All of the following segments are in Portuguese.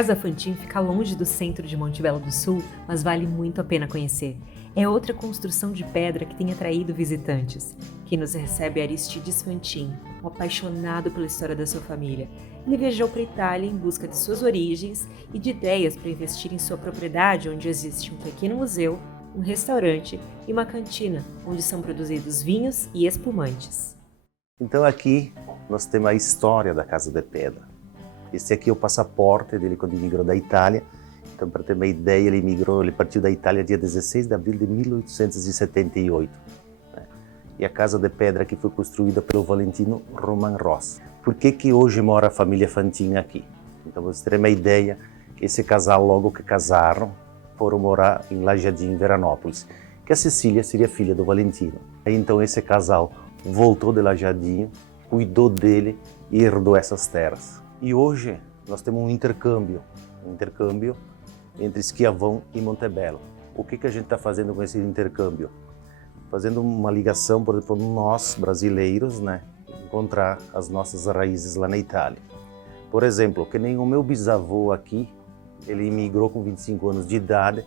Casa Fantin fica longe do centro de Monte Belo do Sul, mas vale muito a pena conhecer. É outra construção de pedra que tem atraído visitantes. Quem nos recebe é Aristides Fantin, um apaixonado pela história da sua família. Ele viajou para a Itália em busca de suas origens e de ideias para investir em sua propriedade, onde existe um pequeno museu, um restaurante e uma cantina, onde são produzidos vinhos e espumantes. Então aqui nós temos a história da Casa de Pedra. Esse aqui é o passaporte dele quando ele migrou da Itália. Então, para ter uma ideia, ele partiu da Itália dia 16 de abril de 1878. Né? E a Casa de Pedra aqui foi construída pelo Valentino Roman Ros. Por que hoje mora a família Fantin aqui? Então, vocês terem uma ideia, esse casal, logo que casaram, foram morar em Lajadim, Veranópolis, que a Cecília seria filha do Valentino. Aí, então, esse casal voltou de Lajadim, cuidou dele e herdou essas terras. E hoje nós temos um intercâmbio entre Schiavon e Montebello. O que a gente está fazendo com esse intercâmbio? Fazendo uma ligação, por exemplo, nós brasileiros, né, encontrar as nossas raízes lá na Itália. Por exemplo, que nem o meu bisavô aqui, ele imigrou com 25 anos de idade,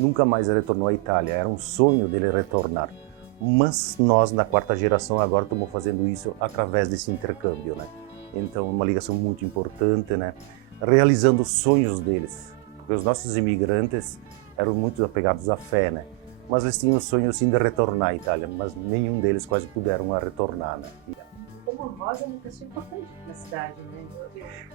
nunca mais retornou à Itália, era um sonho dele retornar. Mas nós, na quarta geração, agora estamos fazendo isso através desse intercâmbio, né? Então, uma ligação muito importante, né? Realizando os sonhos deles. Porque os nossos imigrantes eram muito apegados à fé, né? Mas eles tinham o sonho, sim, de retornar à Itália, mas nenhum deles quase puderam retornar, né? Como Rosa é uma pessoa importante na cidade, né?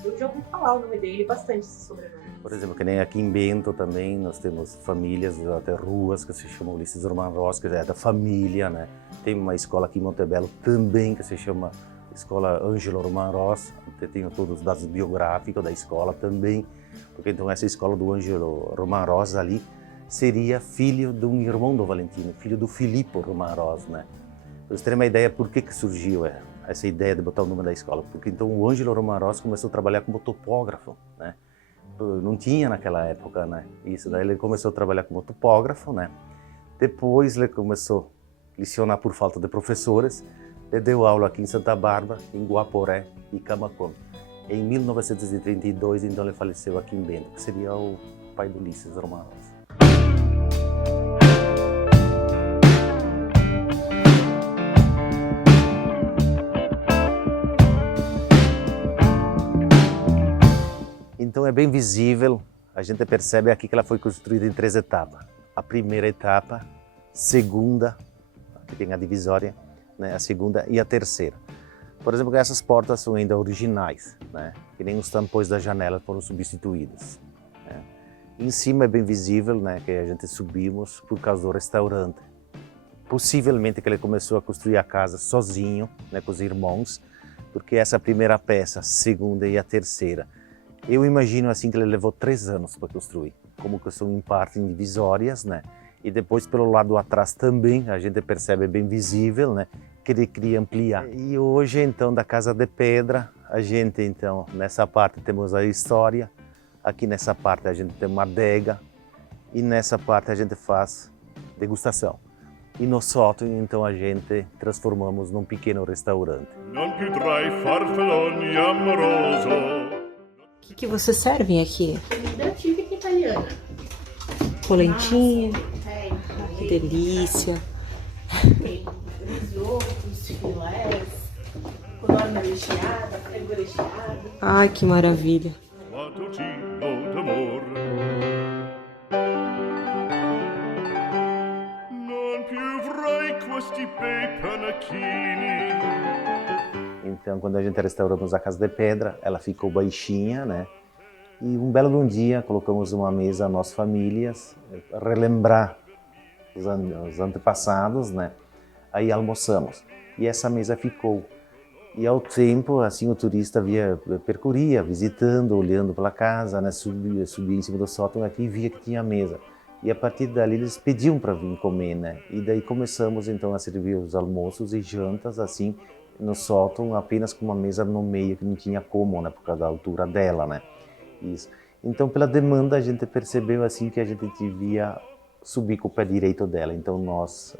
Eu já ouvi falar o nome dele bastante, esse sobrenome. Por exemplo, que nem aqui em Bento também, nós temos famílias, até ruas que se chamam Ulisses Roman Ros, que é da família, né? Tem uma escola aqui em Montebello também que se chama Escola Ângelo Roman Ros, tem todos os dados biográficos da escola também, porque então essa escola do Ângelo Roman Ros ali seria filho de um irmão do Valentino, filho do Filippo Roman Ros, né? Para vocês terem uma ideia por que surgiu essa ideia de botar o nome da escola, porque então o Ângelo Roman Ros começou a trabalhar como topógrafo, né? Não tinha naquela época, né? Isso, daí ele começou a trabalhar como topógrafo, né? Depois ele começou a lecionar por falta de professores. Ele deu aula aqui em Santa Bárbara, em Guaporé e Camaquã. Em 1932, então, ele faleceu aqui em Bento, que seria o pai do Ulisses Roman Ros. Então é bem visível, a gente percebe aqui que ela foi construída em 3 etapas. A primeira etapa, segunda, aqui tem a divisória, né, a segunda e a terceira. Por exemplo, essas portas são ainda originais, né, que nem os tampões da janela foram substituídos. Né. Em cima é bem visível, né, que a gente subimos por causa do restaurante. Possivelmente que ele começou a construir a casa sozinho, né, com os irmãos, porque essa primeira peça, a segunda e a terceira, eu imagino assim que ele levou 3 anos para construir, como que são em parte divisórias, né? E depois pelo lado atrás também a gente percebe bem visível, né? Que ele queria ampliar. E hoje então da Casa de Pedra, a gente então nessa parte temos a história, aqui nessa parte a gente tem uma adega e nessa parte a gente faz degustação. E no sótão então a gente transformamos num pequeno restaurante. Non più tra i farfalloni amoroso. O que vocês servem aqui? Comida típica italiana. Polentinha, É, que delícia. tem risotos, filés, codorna recheada, frango recheado. Ai, que maravilha. Matutino d'amor. Non più avrai questi bei panacchini. Então, quando a gente restauramos a Casa de Pedra, ela ficou baixinha, né? E um belo dia colocamos uma mesa a nós famílias, relembrar os antepassados, né? Aí almoçamos. E essa mesa ficou. E ao tempo, assim, o turista percorria, visitando, olhando pela casa, né? Subia em cima do sótão aqui e via que tinha mesa. E a partir dali eles pediam para vir comer, né? E daí começamos então a servir os almoços e jantas, assim, no sótão, apenas com uma mesa no meio, que não tinha como, né? Por causa da altura dela, né? Isso. Então, pela demanda, a gente percebeu, assim, que a gente devia subir com o pé direito dela. Então, nós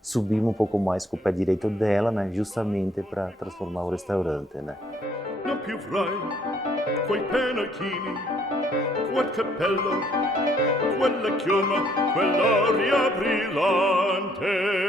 subimos um pouco mais com o pé direito dela, né? Justamente para transformar o restaurante, né? non più avrai quei pennacchini, quel cappello, quella chioma, quell'aria brillante.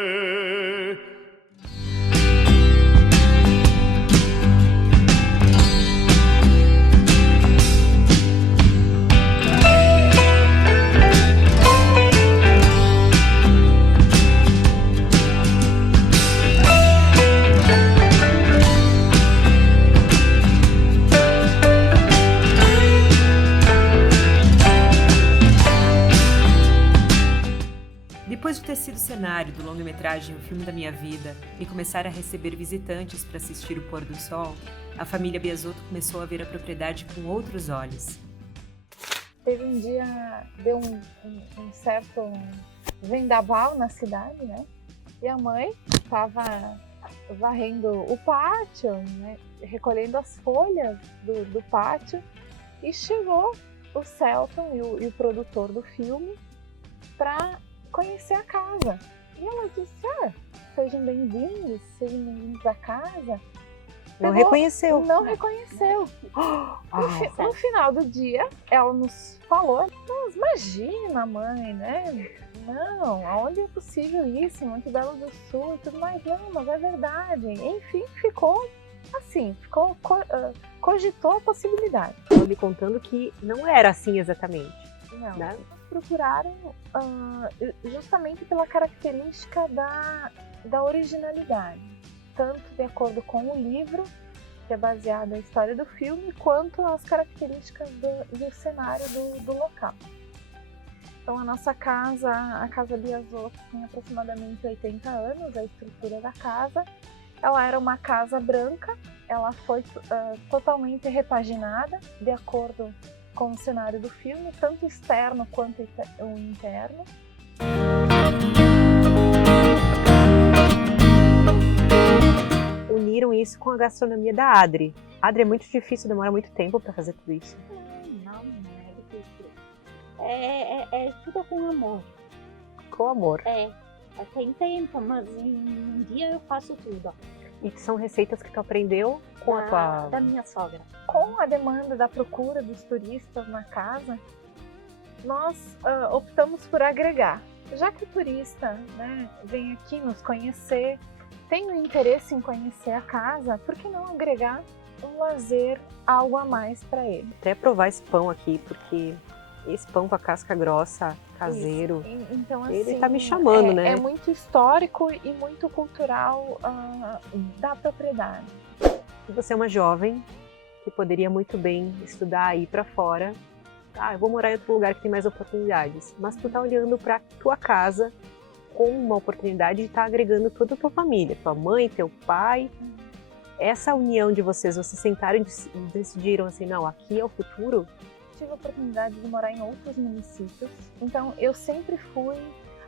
Depois de ter sido cenário do longa-metragem O Filme da Minha Vida e começar a receber visitantes para assistir o pôr do sol, a família Biasotto começou a ver a propriedade com outros olhos. Teve um dia, deu um certo vendaval na cidade, né? E a mãe estava varrendo o pátio, né? Recolhendo as folhas do pátio, e chegou o Celton e o produtor do filme para conhecer a casa. E ela disse: sejam bem-vindos à casa. Não reconheceu. Não reconheceu. No final do dia, ela nos falou: mas imagina, mãe, né? Não, aonde é possível isso? Em Monte Belo do Sul e tudo mais. Não, mas é verdade. Enfim, ficou assim, cogitou a possibilidade. Ela me contando que não era assim exatamente. Não, né? Procuraram justamente pela característica da originalidade, tanto de acordo com o livro, que é baseado na história do filme, quanto as características do cenário do local. Então a nossa casa, a Casa Biasotto, tem aproximadamente 80 anos, a estrutura da casa. Ela era uma casa branca, ela foi totalmente repaginada de acordo com o cenário do filme, tanto externo quanto o interno. Uniram isso com a gastronomia da Adri. Adri, é muito difícil, demora muito tempo para fazer tudo isso. Não é difícil. É tudo com amor. Com amor. Tem tempo, mas em um dia eu faço tudo. E que são receitas que tu aprendeu com a tua... Da minha sogra. Com a demanda da procura dos turistas na casa, nós optamos por agregar. Já que o turista, né, vem aqui nos conhecer, tem o interesse em conhecer a casa, por que não agregar um lazer, algo a mais para ele? Até provar esse pão aqui, porque esse pão com a casca grossa, caseiro, então, assim, ele tá me chamando, né? É muito histórico e muito cultural da propriedade. E você é uma jovem que poderia muito bem estudar e ir para fora. Eu vou morar em outro lugar que tem mais oportunidades. Mas tu tá olhando para tua casa com uma oportunidade de estar agregando toda a tua família, tua mãe, teu pai. Essa união de vocês sentaram e decidiram assim, não, aqui é o futuro. Tive a oportunidade de morar em outros municípios, então eu sempre fui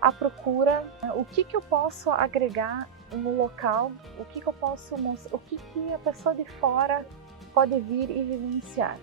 à procura o que eu posso agregar no local, o que eu posso mostrar, o que a pessoa de fora pode vir e vivenciar.